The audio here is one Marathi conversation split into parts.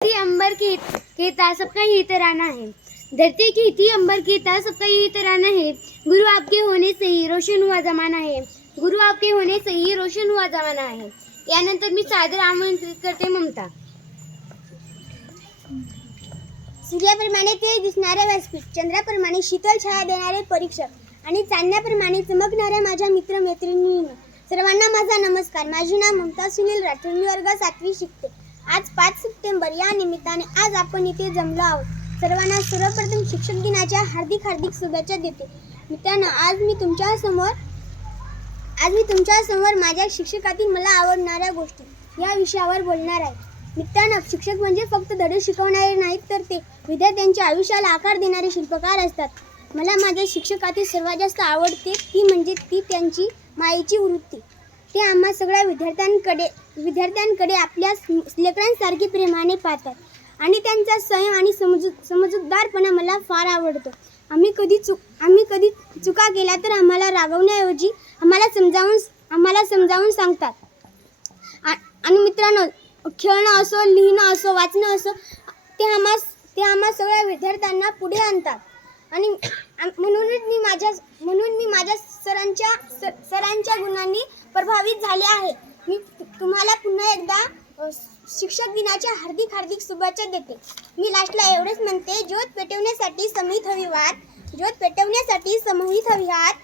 धरती अंबर की कहता सबका ही तराना है धरती की थी अंबर की कहता सबका ही तराना है गुरु आपके होने से ही रोशन हुआ जमाना है गुरु आपके होने से ही रोशन हुआ जमाना है यानंतर मी सादर आमंत्रित करते ममता. सूर्याप्रमाणे ते दिसणारे व्यासपीठ चंद्राप्रमाणे शीतल छाया देणारे परीक्षक आणि चांदण्याप्रमाणे चमकणाऱ्या माझ्या मित्रमैत्रिणींनो सर्वांना माझा नमस्कार. माझे नाव ममता सुनील राठोड. मी वर्ग सातवी शिकते. आज पाच सप्टेंबर या निमित्ताने आज आपण इथे जमलो आहोत. सर्वांना सर्वप्रथम शिक्षक दिनाच्या हार्दिक हार्दिक शुभेच्छा देते. मित्रांनो आज मी तुमच्यासमोर आज मी तुमच्यासमोर माझ्या शिक्षकातील मला आवडणाऱ्या गोष्टी या विषयावर बोलणार आहे. मित्रांनो शिक्षक म्हणजे फक्त धडे शिकवणारे नाहीत तर ते विद्यार्थ्यांच्या आयुष्याला आकार देणारे शिल्पकार असतात. मला माझ्या शिक्षकातील सर्वात जास्त आवडते ती म्हणजे ती त्यांची माईची वृत्ती. ते आम्हा सगळ्या विद्यार्थ्यांकडे विद्यार्थ्यांकडे आपल्या लेकरांसारखी प्रेमाने पाहतात. आणि त्यांचा संयम आणि समजू समजूतदारपणा मला फार आवडतो. आम्ही कधी चुक आम्ही कधी चुका केल्या तर आम्हाला रागवण्याऐवजी आम्हाला समजावून आम्हाला समजावून सांगतात. आणि मित्रांनो खेळणं असो लिहिणं असो वाचणं असो ते आम्हा ते आम्हा सगळ्या विद्यार्थ्यांना पुढे आणतात. आणि म्हणूनच मी माझ्या म्हणून मी माझ्या सरांच्या स- सरांच्या गुणांनी प्रभावित झाले आहे. मी तुम्हाला पुन्हा एकदा शिक्षक दिनाच्या हार्दिक हार्दिक शुभेच्छा देते. मी लास्टला एवढेच म्हणते ज्योत पेटवण्यासाठी समित हवी वाद ज्योत पेटवण्यासाठी समहित हवी हात.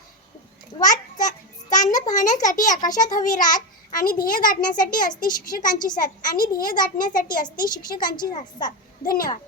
वाद चा- चांदणं पाहण्यासाठी आकाशात हवी रात. आणि ध्येय गाठण्यासाठी असते शिक्षकांची साथ. आणि ध्येय गाठण्यासाठी असते शिक्षकांची साथ. धन्यवाद.